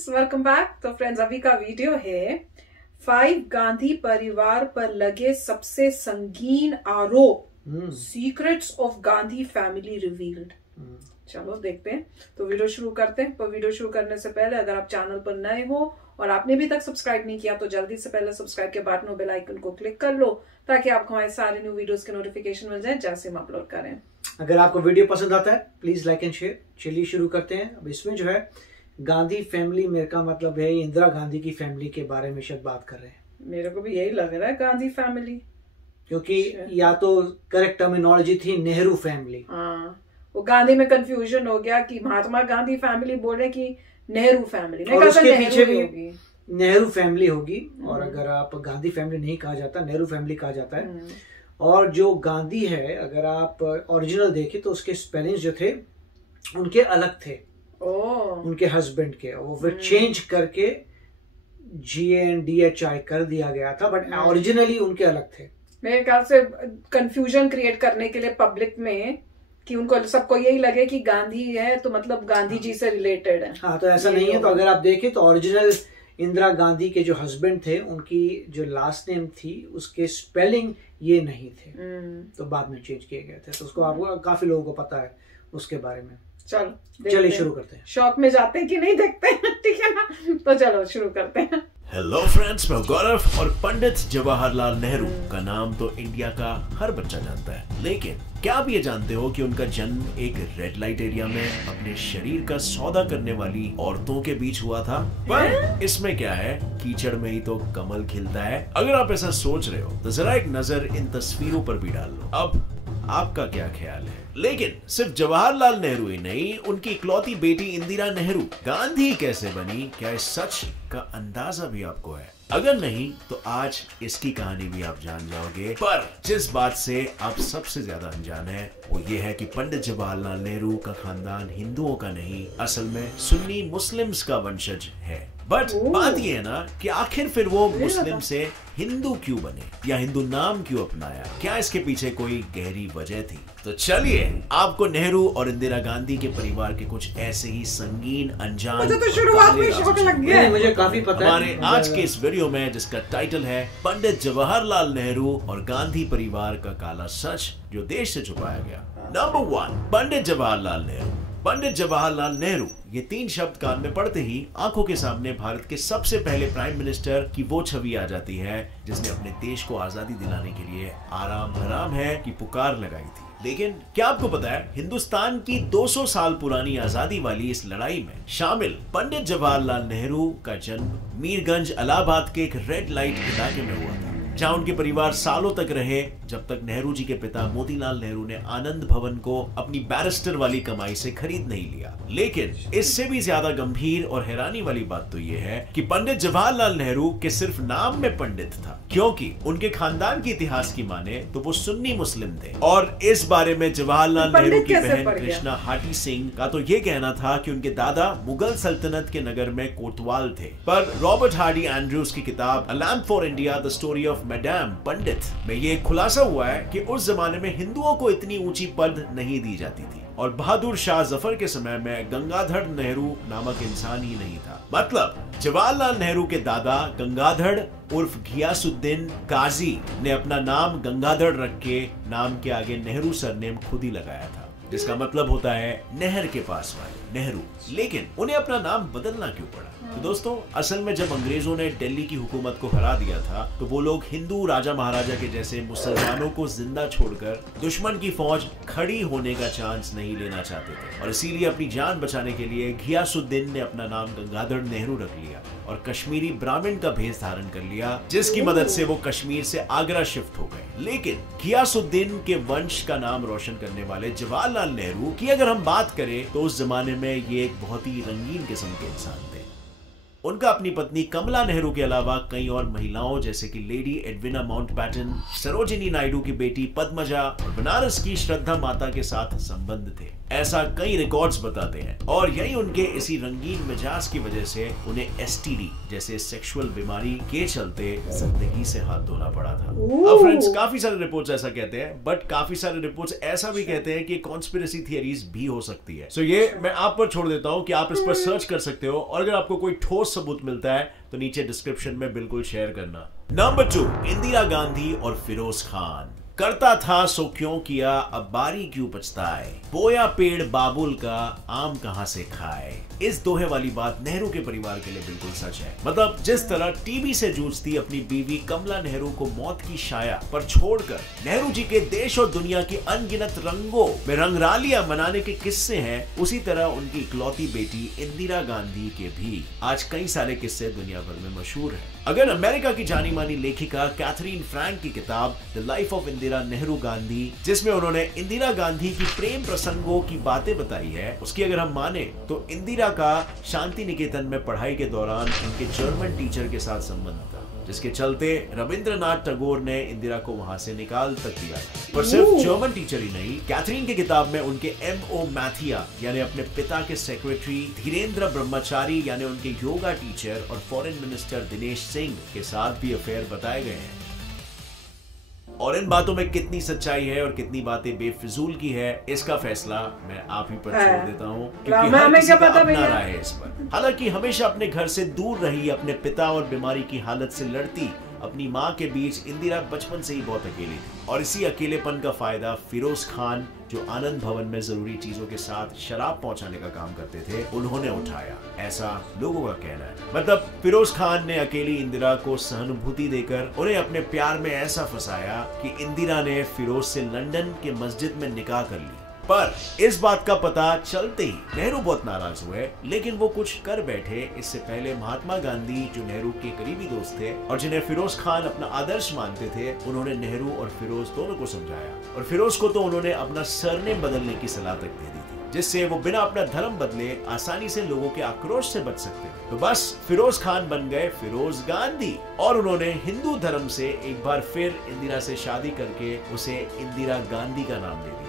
Friends, welcome back. तो friends, अभी का वीडियो है 5 गांधी परिवार पर लगे सबसे संगीन आरोप, secrets of Gandhi family revealed. चलो देखते हैं। तो वीडियो शुरू करते हैं। पर वीडियो शुरू करने से पहले अगर आप चैनल पर नए हो और आपने भी तक सब्सक्राइब नहीं किया तो जल्दी से पहले सब्सक्राइब के बटन और बेल आइकन को क्लिक कर लो ताकि आपको हमारे सारे न्यू वीडियोस के नोटिफिकेशन मिल जाए जैसे हम अपलोड करें। अगर आपको वीडियो पसंद आता है प्लीज लाइक एंड शेयर। चलिए शुरू करते हैं। अब इसमें जो है गांधी फैमिली, मेरे का मतलब है इंदिरा गांधी की फैमिली के बारे में शायद बात कर रहे हैं। मेरे को भी यही लग रहा है, गांधी फैमिली, क्योंकि या तो करेक्ट टर्मिनोलॉजी थी नेहरू फैमिली। हाँ, वो गांधी में कंफ्यूजन हो गया कि महात्मा गांधी फैमिली बोले कि नेहरू फैमिली, और उसके पीछे भी नेहरू फैमिली होगी। और अगर आप गांधी फैमिली नहीं कहा जाता, नेहरू फैमिली कहा जाता है। और जो गांधी है, अगर आप ओरिजिनल देखें तो उसके स्पेलिंग्स जो थे उनके अलग थे, उनके हस्बैंड के। वो फिर चेंज करके GNDHI कर दिया गया था, बट ओरिजिनली उनके अलग थे। मेरे ख्याल से कंफ्यूजन क्रिएट करने के लिए पब्लिक में, कि उनको सबको यही लगे कि गांधी है तो मतलब गांधी जी से रिलेटेड है। हाँ, तो ऐसा नहीं है। तो अगर आप देखें तो ओरिजिनल इंदिरा गांधी के जो हस्बैंड थे, उनकी जो लास्ट नेम थी उसके स्पेलिंग ये नहीं थे, तो बाद में चेंज किए गए थे। तो उसको आपको काफी लोगों को पता है उसके बारे में। चलिए शुरू करते हैं। शॉप में जाते हैं कि नहीं देखते हैं, ठीक है ना? तो चलो शुरू करते हैं। हेलो फ्रेंड्स, मैं गौरव। और पंडित जवाहरलाल नेहरू का नाम तो इंडिया का हर बच्चा जानता है, लेकिन क्या आप ये जानते हो कि उनका जन्म एक रेड लाइट एरिया में अपने शरीर का सौदा करने वाली औरतों के बीच हुआ था? पर इसमें क्या है, कीचड़ में ही तो कमल खिलता है। अगर आप ऐसा सोच रहे हो तो जरा एक नजर इन तस्वीरों पर भी डाल लो। अब आपका क्या ख्याल है? लेकिन सिर्फ जवाहरलाल नेहरू ही नहीं, उनकी इकलौती बेटी इंदिरा नेहरू गांधी कैसे बनी, क्या इस सच का अंदाजा भी आपको है? अगर नहीं तो आज इसकी कहानी भी आप जान जाओगे। पर जिस बात से आप सबसे ज्यादा अनजान है वो ये है कि पंडित जवाहरलाल नेहरू का खानदान हिंदुओं का नहीं, असल में सुन्नी मुस्लिम्स का वंशज है। बट बात ये है ना कि आखिर फिर वो मुस्लिम से हिंदू क्यों बने, या हिंदू नाम क्यों अपनाया? क्या इसके पीछे कोई गहरी वजह थी? तो चलिए आपको नेहरू और इंदिरा गांधी के परिवार के कुछ ऐसे ही संगीन अनजान, मुझे तो शुरुआत में शौक लग गया। मुझे काफी पता है। हमारे आज के इस वीडियो में जिसका टाइटल है पंडित जवाहरलाल नेहरू और गांधी परिवार का काला सच जो देश से छुपाया गया। नंबर 1, पंडित जवाहरलाल नेहरू। पंडित जवाहरलाल नेहरू, ये 3 शब्द कान में पड़ते ही आंखों के सामने भारत के सबसे पहले प्राइम मिनिस्टर की वो छवि आ जाती है जिसने अपने देश को आजादी दिलाने के लिए आराम हराम है की पुकार लगाई थी। लेकिन क्या आपको पता है, हिंदुस्तान की 200 साल पुरानी आजादी वाली इस लड़ाई में शामिल पंडित जवाहरलाल नेहरू का जन्म मीरगंज इलाहाबाद के एक रेड लाइट इलाके में हुआ था, जहां उनके परिवार सालों तक रहे, जब तक नेहरू जी के पिता मोतीलाल नेहरू ने आनंद भवन को अपनी बैरिस्टर वाली कमाई से खरीद नहीं लिया। लेकिन इससे भी ज्यादा गंभीर और हैरानी वाली बात तो यह है कि पंडित जवाहरलाल नेहरू के सिर्फ नाम में पंडित था, क्योंकि उनके खानदान के इतिहास की माने तो वो सुन्नी मुस्लिम थे। और इस बारे में जवाहरलाल नेहरू की बहन कृष्णा हाटी सिंह का तो ये कहना था कि उनके दादा मुगल सल्तनत के नगर में कोतवाल थे। पर रॉबर्ट हार्डी एंड्रूज की किताब a lamp for India the story of madam Pandit में ये खुलासा हुआ है कि उस जमाने में हिंदुओं को इतनी ऊंची पद नहीं दी जाती थी, और बहादुर शाह जफर के समय में गंगाधर नेहरू नामक इंसान ही नहीं था। मतलब जवाहरलाल नेहरू के दादा गंगाधर उर्फ घियासुद्दीन काजी ने अपना नाम गंगाधर रख के नाम के आगे नेहरू सरनेम खुद ही लगाया था, जिसका मतलब होता है नहर के पास वाले नेहरू। लेकिन उन्हें अपना नाम बदलना क्यों पड़ा? तो दोस्तों, असल में जब अंग्रेजों ने दिल्ली की हुकूमत को हरा दिया था तो वो लोग हिंदू राजा महाराजा के जैसे मुसलमानों को जिंदा छोड़कर दुश्मन की फौज खड़ी होने का चांस नहीं लेना चाहते थे, और इसीलिए अपनी जान बचाने के लिए घियासुद्दीन ने अपना नाम गंगाधर नेहरू रख लिया और कश्मीरी ब्राह्मण का भेष धारण कर लिया, जिसकी मदद से वो कश्मीर से आगरा शिफ्ट हो गए। लेकिन घियासुद्दीन के वंश का नाम रोशन करने वाले जवाहरलाल नेहरू की अगर हम बात करें तो उस जमाने में ये एक बहुत ही रंगीन किस्म के इंसान थे। उनका अपनी पत्नी कमला नेहरू के अलावा कई और महिलाओं जैसे कि lady Edwina Mountbatten, Sarojini Naidu की बेटी पद्मजा और बनारस की श्रद्धा माता के साथ संबंध थे। ऐसा कई रिकॉर्ड्स बताते हैं और यही उनके इसी रंगीन मिजाज की वजह से उन्हें एसटीडी जैसे सेक्सुअल बीमारी के चलते जिंदगी से हाथ धोना पड़ा था। अब फ्रेंड्स, काफी सारे रिपोर्ट्स ऐसा कहते हैं, बट काफी सारे रिपोर्ट्स ऐसा भी कहते हैं कि कॉन्स्पिरेसी थियरीज भी हो सकती है। सो ये मैं आप पर छोड़ देता हूँ कि आप इस पर सर्च कर सकते हो और अगर आपको कोई ठोस सबूत मिलता है तो नीचे डिस्क्रिप्शन में बिल्कुल शेयर करना। नंबर 2, इंदिरा गांधी और फिरोज खान। करता था सो क्यों किया, अब बारी क्यों पछताए, बोया पेड़ बाबुल का आम कहां से खाए। इस दोहे वाली बात नेहरू के परिवार के लिए बिल्कुल सच है। मतलब जिस तरह टीबी से जूझती अपनी बीवी कमला नेहरू को मौत की छाया पर छोड़कर नेहरू जी के देश और दुनिया की अनगिनत रंगों में रंगरालियां मनाने के किस्से हैं, उसी तरह उनकी इकलौती बेटी इंदिरा गांधी के भी आज कई सारे किस्से दुनिया भर में मशहूर हैं। अगर अमेरिका की जानी मानी लेखिका कैथरीन फ्रैंक की किताब the life of Indira Nehru Gandhi, जिसमें उन्होंने इंदिरा गांधी की प्रेम प्रसंगों की बातें बताई है, उसकी अगर हम माने तो इंदिरा का शांति निकेतन में पढ़ाई के दौरान उनके जर्मन टीचर के साथ संबंध था, जिसके चलते रविंद्रनाथ टैगोर ने इंदिरा को वहां से निकाल तक दिया। पर सिर्फ जर्मन टीचर ही नहीं, कैथरीन की किताब में उनके M.O. मैथिया यानी अपने पिता के सेक्रेटरी, धीरेन्द्र ब्रह्मचारी यानी उनके योगा टीचर और फॉरेन मिनिस्टर दिनेश सिंह के साथ भी अफेयर बताए गए हैं। और इन बातों में कितनी सच्चाई है और कितनी बातें बेफिजूल की है, इसका फैसला मैं आप ही पर छोड़ देता हूँ, क्योंकि हर किसी का अपना राय है इस पर। हालांकि हमेशा अपने घर से दूर रही, अपने पिता और बीमारी की हालत से लड़ती अपनी माँ के बीच इंदिरा बचपन से ही बहुत अकेली थी और इसी अकेलेपन का फायदा फिरोज खान, जो आनंद भवन में जरूरी चीजों के साथ शराब पहुंचाने का काम करते थे, उन्होंने उठाया, ऐसा लोगों का कहना है। मतलब फिरोज खान ने अकेली इंदिरा को सहानुभूति देकर उन्हें अपने प्यार में ऐसा फंसाया कि इंदिरा ने फिरोज से लंदन के मस्जिद में निकाह कर ली। पर इस बात का पता चलते ही नेहरू बहुत नाराज हुए, लेकिन वो कुछ कर बैठे। इससे पहले महात्मा गांधी, जो नेहरू के करीबी दोस्त थे और जिन्हें फिरोज खान अपना आदर्श मानते थे, उन्होंने नेहरू और फिरोज दोनों को समझाया और फिरोज को तो उन्होंने अपना सरनेम बदलने की सलाह तक दे दी थी, जिससे वो बिना अपना धर्म बदले आसानी से लोगों के आक्रोश से बच सकते थे। तो बस फिरोज खान बन गए फिरोज गांधी और उन्होंने हिंदू धर्म से एक बार फिर इंदिरा से शादी करके उसे इंदिरा गांधी का नाम दे दिया।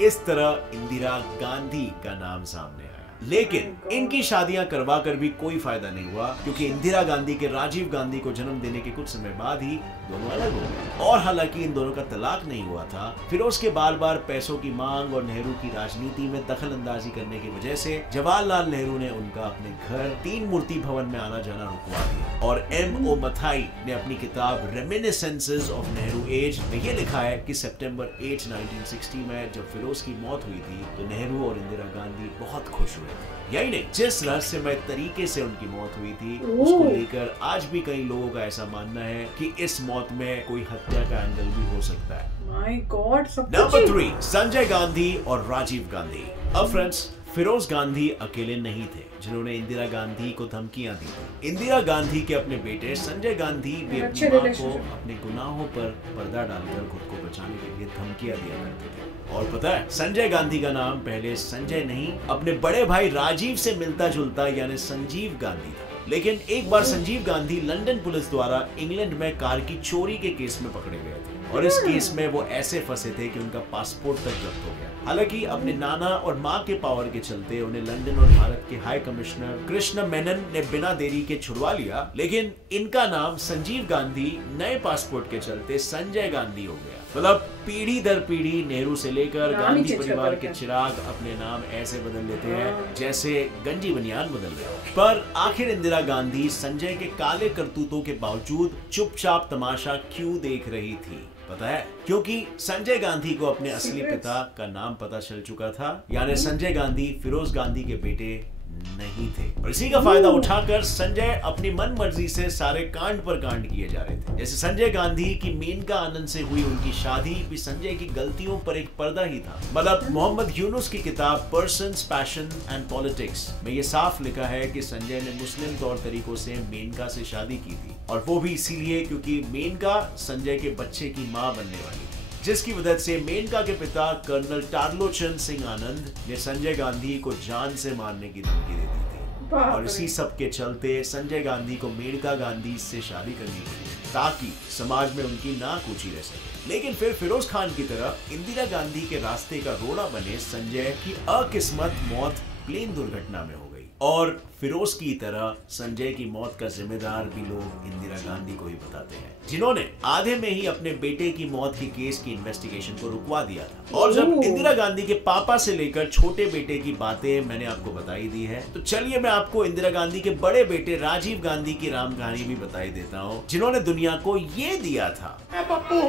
इस तरह इंदिरा गांधी का नाम सामने आया। लेकिन इनकी शादियां करवा कर भी कोई फायदा नहीं हुआ, क्योंकि इंदिरा गांधी के राजीव गांधी को जन्म देने के कुछ समय बाद ही दोनों अलग हो गए। और हालांकि इन दोनों का तलाक नहीं हुआ था, फिरोज के बार बार पैसों की मांग और नेहरू की राजनीति में दखल अंदाजी करने की वजह से जवाहरलाल नेहरू ने उनका अपने घर 3 मूर्ति भवन में आना जाना रुकवा दिया। और M.O. मथाई ने अपनी किताब रेमिनिसेंसेस ऑफ नेहरू एज में ये लिखा है कि सितंबर 8, 1960 में जब फिरोज की मौत हुई थी तो नेहरू और इंदिरा गांधी बहुत खुश हुए। यही नहीं, जिस रहस्यमय तरीके से उनकी मौत हुई थी उसको लेकर आज भी कई लोगों का ऐसा मानना है कि इस मौत में कोई हत्या का एंगल भी हो सकता है। My God, number 3, Sanjay Gandhi और राजीव गांधी। अब फ्रेंड्स, फिरोज गांधी अकेले नहीं थे जिन्होंने इंदिरा गांधी को धमकियां दी थी। इंदिरा गांधी के अपने बेटे संजय गांधी भी अपनी मां को अपने गुनाहों पर पर्दा डालकर खुद को बचाने के लिए धमकियां दिया करते थे। और पता है, संजय गांधी का नाम पहले संजय नहीं, अपने बड़े भाई राजीव से मिलता जुलता यानी संजीव गांधी था। लेकिन एक बार संजीव गांधी लंदन पुलिस द्वारा इंग्लैंड में कार की चोरी के केस में पकड़े गए थे और इस केस में वो ऐसे फंसे थे कि उनका पासपोर्ट तक जब्त हो गया। हालांकि अपने नाना और मां के पावर के चलते उन्हें लंदन और भारत के हाई कमिश्नर कृष्ण मेनन ने बिना देरी के छुड़वा लिया, लेकिन इनका नाम संजीव गांधी नए पासपोर्ट के चलते संजय गांधी हो गया। मतलब पीढ़ी दर पीढ़ी नेहरू से लेकर गांधी परिवार के चिराग अपने नाम ऐसे बदल लेते हैं जैसे गंजी बनियान बदल रहे। पर आखिर इंदिरा गांधी संजय के काले करतूतों के बावजूद चुपचाप तमाशा क्यों देख रही थी? पता है, क्योंकि संजय गांधी को अपने असली पिता का नाम पता चल चुका था, यानी संजय गांधी फिरोज गांधी के बेटे नहीं थे। और इसी का फायदा उठाकर संजय अपनी मन मर्जी से सारे कांड पर कांड किए जा रहे थे। जैसे संजय गांधी की मेनका आनंद से हुई उनकी शादी भी संजय की गलतियों पर एक पर्दा ही था। मतलब मोहम्मद यूनुस की किताब पर्सन्स, पैशन एंड पॉलिटिक्स में ये साफ लिखा है कि संजय ने मुस्लिम तौर तरीकों से मेनका से शादी की थी, और वो भी इसीलिए क्योंकि मेनका संजय के बच्चे की माँ बनने वाली थी, जिसकी वजह से मेनका के पिता कर्नल टारलोचन सिंह आनंद ने संजय गांधी को जान से मारने की धमकी दे दी थी। और इसी सब के चलते संजय गांधी को मेनका गांधी से शादी करनी पड़ी ताकि समाज में उनकी नाक ऊंची रह सके। लेकिन फिर फिरोज खान की तरह इंदिरा गांधी के रास्ते का रोड़ा बने संजय की अकिस्मत मौत प्लेन दुर्घटना में हो गई और फिरोज की तरह संजय की मौत का जिम्मेदार भी लोग इंदिरा गांधी को ही बताते हैं, जिन्होंने आधे में ही अपने बेटे की मौत के केस की इन्वेस्टिगेशन को रुकवा दिया था। और जब इंदिरा गांधी के पापा से लेकर छोटे बेटे की बातें मैंने आपको बताई दी है, तो चलिए मैं आपको इंदिरा गांधी के बड़े बेटे राजीव गांधी की राम कहानी भी बताई देता हूँ, जिन्होंने दुनिया को ये दिया था, मैं पप्पू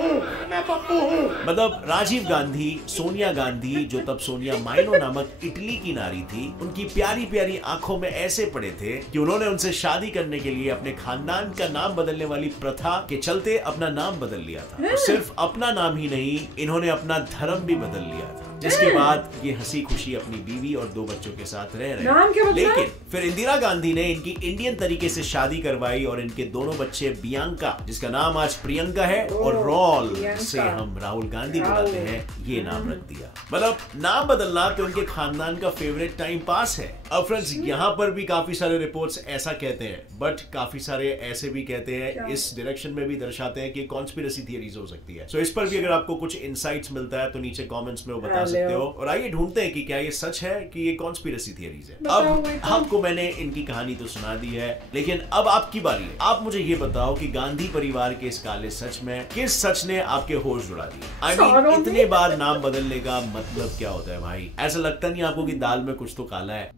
हूँ। मतलब राजीव गांधी सोनिया गांधी, जो तब सोनिया माइनो नामक इटली की नारी थी, उनकी प्यारी प्यारी आंखों में ऐसे पड़े थे कि उन्होंने उनसे शादी करने के लिए अपने खानदान का नाम बदलने वाली प्रथा के चलते अपना नाम बदल लिया था। और सिर्फ अपना नाम ही नहीं, इन्होंने अपना धर्म भी बदल लिया था, जिसके बाद ये हंसी खुशी अपनी बीवी और 2 बच्चों के साथ रह रहे। लेकिन फिर इंदिरा गांधी ने इनकी इंडियन तरीके से शादी करवाई और इनके दोनों बच्चे बियांका, जिसका नाम आज प्रियंका है, और रॉल से हम राहुल गांधी बुलाते हैं, ये नाम रख दिया। मतलब नाम बदलना तो उनके खानदान का फेवरेट टाइम पास है। अब फ्रेंड्स, यहाँ पर भी काफी सारे रिपोर्ट्स ऐसा कहते हैं, बट काफी सारे ऐसे भी कहते हैं, इस डायरेक्शन में भी दर्शाते हैं कि कॉन्स्पिरेसी थियरीज हो सकती है। सो इस पर भी अगर आपको कुछ इनसाइट्स मिलता है तो नीचे कमेंट्स में वो बता सकते हो। और आइए ढूंढते हैं कि क्या ये सच है कि ये कॉन्स्पिरेसी थियरीज है। अब आपको मैंने इनकी कहानी तो सुना दी है, लेकिन अब आपकी बारी है। आप मुझे ये बताओ कि गांधी परिवार के इस काले सच में किस सच ने आपके होश उड़ा दिए? आई मीन, इतने बार नाम बदलने का मतलब क्या होता है भाई? ऐसा लगता नहीं आपको कि दाल में कुछ तो काला है?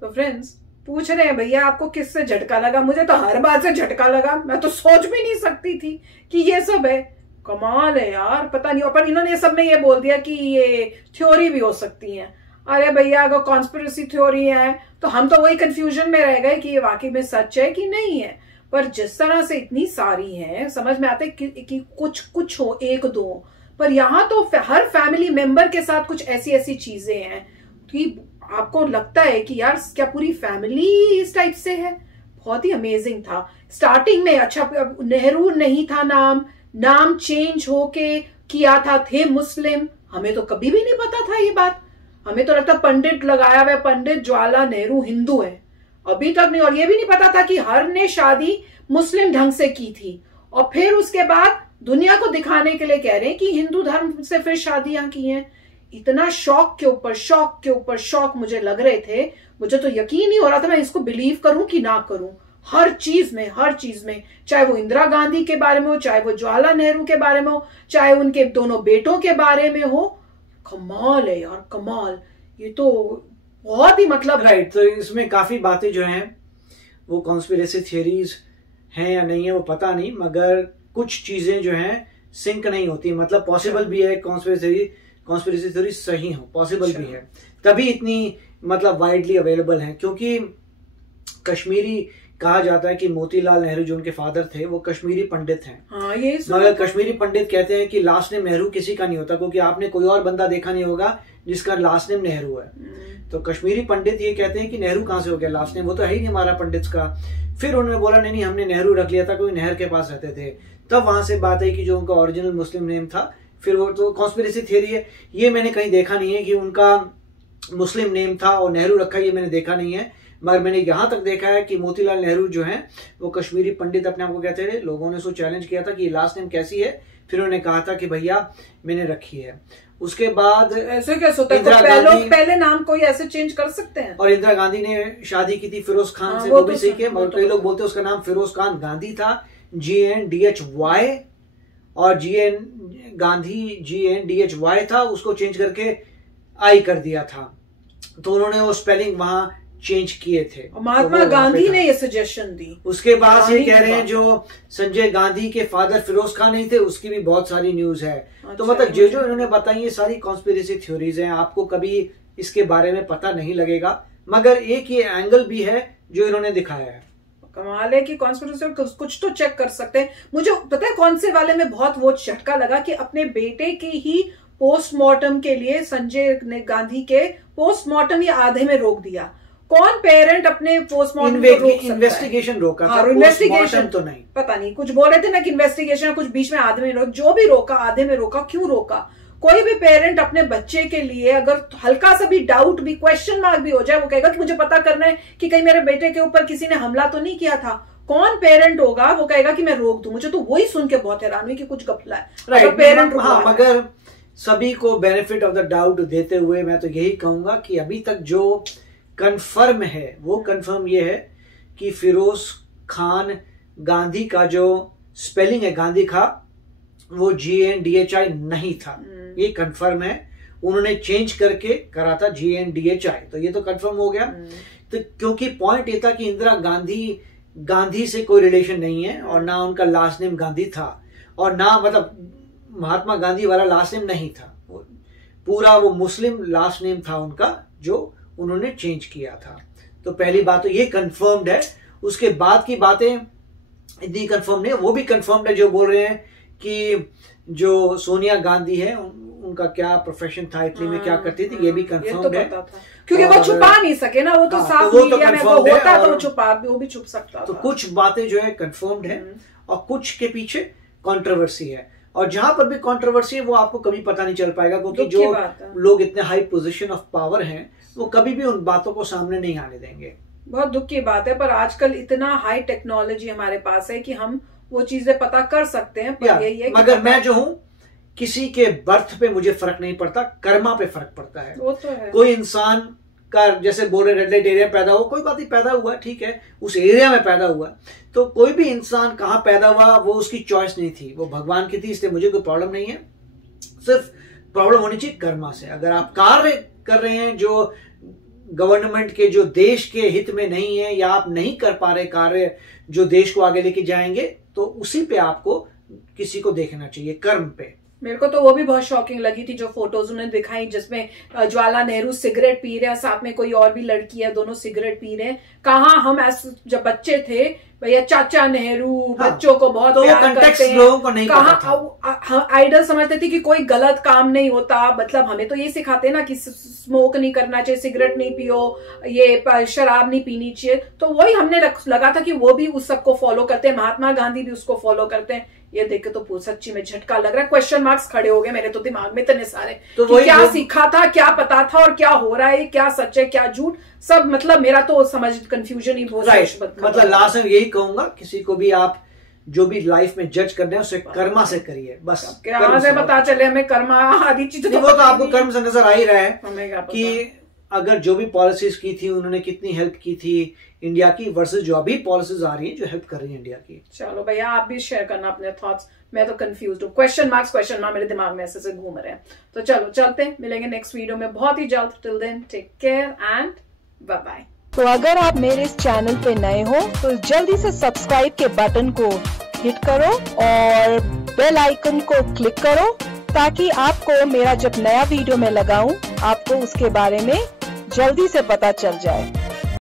तो फ्रेंड्स पूछ रहे हैं भैया आपको किससे झटका लगा? मुझे तो हर बात से झटका लगा। मैं तो सोच भी नहीं सकती थी कि ये सब है। कमाल है यार, पता नहीं। पर इन्होंने सब में ये बोल दिया कि ये थ्योरी भी हो सकती है। अरे भैया, अगर कॉन्स्पिरेसी थ्योरी है तो हम तो वही कंफ्यूजन में रह गए कि ये वाकई में सच है कि नहीं है। पर जिस तरह से इतनी सारी है, समझ में आता है कि कुछ हो, 1-2, पर यहाँ तो हर फैमिली मेंबर के साथ कुछ ऐसी ऐसी चीजें हैं कि आपको लगता है कि यार क्या पूरी फैमिली इस टाइप से है। बहुत ही अमेजिंग था। स्टार्टिंग में अच्छा नेहरू नहीं था नाम चेंज होके किया था, थे मुस्लिम। हमें तो कभी भी नहीं पता था ये बात। हमें तो लगता पंडित लगाया हुआ, पंडित ज्वाला नेहरू हिंदू है, अभी तक नहीं। और ये भी नहीं पता था कि हर ने शादी मुस्लिम ढंग से की थी। और फिर उसके बाद दुनिया को दिखाने के लिए कह रहे हैं कि हिंदू धर्म से फिर शादियां की हैं। इतना शौक के ऊपर शौक मुझे लग रहे थे। मुझे तो यकीन नहीं हो रहा था मैं इसको बिलीव करूं कि ना करूं। हर चीज में, चाहे वो इंदिरा गांधी के बारे में हो, चाहे वो ज्वाला नेहरू के बारे में हो, चाहे उनके दोनों बेटों के बारे में हो। कमाल है यार, कमाल। ये तो बहुत ही मतलब राइट। तो इसमें काफी बातें जो हैं वो कॉन्स्पिरेसी थियरीज हैं या नहीं है वो पता नहीं, मगर कुछ चीजें जो हैं सिंक नहीं होती। मतलब पॉसिबल भी है कॉन्स्पिरेसी थ्योरी सही हो, पॉसिबल भी है, तभी इतनी मतलब वाइडली अवेलेबल है। क्योंकि कश्मीरी कहा जाता है कि मोतीलाल नेहरू जो उनके फादर थे वो कश्मीरी पंडित हैं। हाँ, ये मगर कश्मीरी पंडित कहते हैं कि लास्ट नेम नेहरू किसी का नहीं होता, क्योंकि आपने कोई और बंदा देखा नहीं होगा जिसका लास्ट नेम नेहरू है। तो कश्मीरी पंडित ये कहते हैं कि नेहरू कहाँ से हो गया लास्ट नेम, वो तो है ही नहीं हमारा पंडित का। फिर उन्होंने बोला नहीं हमने नेहरू रख लिया था, कोई नहर के पास रहते थे। तब वहां से बात है कि जो उनका ओरिजिनल मुस्लिम नेम था, फिर वो तो कॉन्स्पिरेसी थियरी है। ये मैंने कहीं देखा नहीं है कि उनका मुस्लिम नेम था और नेहरू रखा, ये मैंने देखा नहीं है। मगर मैंने यहां तक देखा है कि मोतीलाल नेहरू जो हैं वो कश्मीरी पंडित अपने आप को कहते थे। लोगों ने उसको चैलेंज किया था कि लास्ट नेम कैसी है, फिर उन्होंने कहा था कि भैया मैंने रखी है। उसके बाद ऐसे कैसे होता है? पहले नाम कोई ऐसे चेंज कर सकते हैं? और इंदिरा गांधी ने शादी की थी फिरोज खान से, वो भी सही किया। मगर कई लोग बोलते हैं उसका नाम फिरोज खान गांधी था, GNDHY, और GNDHY था, उसको चेंज करके आई कर दिया था। तो उन्होंने वो स्पेलिंग वहां चेंज किए थे। महात्मा गांधी ने ये सजेशन दी। उसके बाद ये कह रहे हैं जो संजय गांधी के फादर फिरोज खान नहीं थे, उसकी भी बहुत सारी न्यूज है। तो मतलब जो इन्होंने बताई ये सारी कॉन्स्पिरेसी थ्योरीज हैं, आपको कभी इसके बारे में पता नहीं लगेगा। मगर एक ये एंगल भी है जो इन्होंने दिखाया है। कमाल है कि कॉन्स्पिरेसी कुछ तो चेक कर सकते हैं। मुझे पता है कौन से वाले में बहुत वो झटका लगा कि अपने बेटे की ही पोस्टमार्टम के लिए संजय गांधी के पोस्टमार्टम ये आधे में रोक दिया। कौन पेरेंट अपने पोस्टमार्टम को रोक सकता है? इन्वेस्टिगेशन रोका था, इन्वेस्टिगेशन तो नहीं, पता नहीं कुछ बोल रहे थे ना कि इन्वेस्टिगेशन कुछ बीच में आधे में रोका। जो भी रोका आधे में रोका, क्यों रोका? कोई भी पेरेंट अपने बच्चे के लिए अगर हल्का सा भी डाउट भी, क्वेश्चन मार्क भी हो जाए, वो कहेगा कि मुझे पता करना है कि कहीं मेरे बेटे के ऊपर किसी ने हमला तो नहीं किया था। कौन पेरेंट होगा वो कहेगा कि मैं रोक दूं? मुझे तो वही सुन के बहुत हैरान हुई कि कुछ घपला है। राइट, पेरेंट मगर सभी को बेनिफिट ऑफ द डाउट देते हुए मैं तो यही कहूंगा कि अभी तक जो कंफर्म है वो कंफर्म ये है कि फिरोज खान गांधी का जो स्पेलिंग है गांधी का, वो GANDHI नहीं था, ये कंफर्म है। उन्होंने चेंज करके करा था GANDHI, तो ये तो कंफर्म हो गया। तो क्योंकि पॉइंट ये था कि इंदिरा गांधी से कोई रिलेशन नहीं है, और ना उनका लास्ट नेम गांधी था, और ना मतलब महात्मा गांधी वाला लास्ट नेम नहीं था, पूरा वो मुस्लिम लास्ट नेम था उनका, जो उन्होंने चेंज किया था। तो पहली बात तो ये कंफर्म्ड है। उसके बाद की बातें इतनी कंफर्म नहीं है। वो भी कंफर्म्ड है जो बोल रहे हैं कि जो सोनिया गांधी है उनका क्या प्रोफेशन था, इटली में क्या करती थी, ये भी कंफर्म्ड है, क्योंकि वो छुपा नहीं सके ना, वो तो साफ मीडिया में वो होता तो छुपा, वो भी छुप सकता था। तो कुछ बातें जो है कंफर्म्ड है, और कुछ के पीछे कंट्रोवर्सी है, और जहां पर भी कंट्रोवर्सी है वो आपको कभी पता नहीं चल पाएगा, क्योंकि जो लोग इतने हाई पोजीशन ऑफ पावर हैं वो कभी भी उन बातों को सामने नहीं आने देंगे। बहुत दुख की बात है, पर आजकल इतना हाई टेक्नोलॉजी हमारे पास है कि हम वो चीजें पता कर सकते हैं। पर यही है मगर मैं जो हूं, किसी के बर्थ पे मुझे फर्क नहीं पड़ता, कर्मा पे फर्क पड़ता है। वो तो है। कोई इंसान का, जैसे बोल रहे रेड लाइट एरिया पैदा हो, कोई बात नहीं, पैदा हुआ ठीक है, उस एरिया में पैदा हुआ, तो कोई भी इंसान कहाँ पैदा हुआ वो उसकी चॉइस नहीं थी, वो भगवान की थी, इसलिए मुझे कोई प्रॉब्लम नहीं है। सिर्फ प्रॉब्लम होनी चाहिए कर्मा से। अगर आप कार्य कर रहे हैं जो गवर्नमेंट के, जो देश के हित में नहीं है, या आप नहीं कर पा रहे कार्य जो देश को आगे लेके जाएंगे, तो उसी पे आपको किसी को देखना चाहिए, कर्म पे। मेरे को तो वो भी बहुत शॉकिंग लगी थी जो फोटोज उन्होंने दिखाई, जिसमें ज्वाला नेहरू सिगरेट पी रहे हैं, साथ में कोई और भी लड़की है, दोनों सिगरेट पी रहे हैं। कहाँ हम जब बच्चे थे भैया, चाचा नेहरू बच्चों को बहुत प्यार करते हैं, लोगों को नहीं कहाँ आइडल समझते थे कि कोई गलत काम नहीं होता। मतलब हमें तो ये सिखाते ना कि स्मोक नहीं करना चाहिए, सिगरेट नहीं पियो, ये शराब नहीं पीनी चाहिए। तो वही हमने लगा था कि वो भी उस सबको फॉलो करते हैं, महात्मा गांधी भी उसको फॉलो करते हैं। ये देख के तो सच्ची में झटका लग रहा है, क्वेश्चन मार्क्स खड़े हो गए मेरे तो दिमाग में इतने सारे, तो कि क्या सीखा था, क्या पता था, और क्या हो रहा है, क्या सच है क्या झूठ, सब मतलब मेरा तो समझ कंफ्यूजन ही बहुत। मतलब लास्ट में यही कहूंगा, किसी को भी आप जो भी लाइफ में जज करने हैं उसे कर्मा से करिए, बस। कहाँ से पता चले हमें कर्मा आदि चीजें, वो तो आपको कर्म से नजर आ ही रहा है कि अगर जो भी पॉलिसीज की थी उन्होंने कितनी हेल्प की थी इंडिया की, वर्सेस जो अभी पॉलिसीज आ रही हैं जो हेल्प कर रही है इंडिया की। चलो भैया, आप भी शेयर करना अपने थॉट्स। मैं तो कंफ्यूज हूँ, क्वेश्चन मार्क्स मेरे दिमाग में ऐसे घूम रहे हैं। तो चलो चलते हैं, मिलेंगे नेक्स्ट वीडियो में बहुत ही जल्द। Till then take care and bye bye. तो अगर आप मेरे इस चैनल पे नए हो तो जल्दी से सब्सक्राइब के बटन को हिट करो और बेल आइकन को क्लिक करो, ताकि आपको मेरा जब नया वीडियो मैं लगाऊं आपको उसके बारे में जल्दी से पता चल जाए।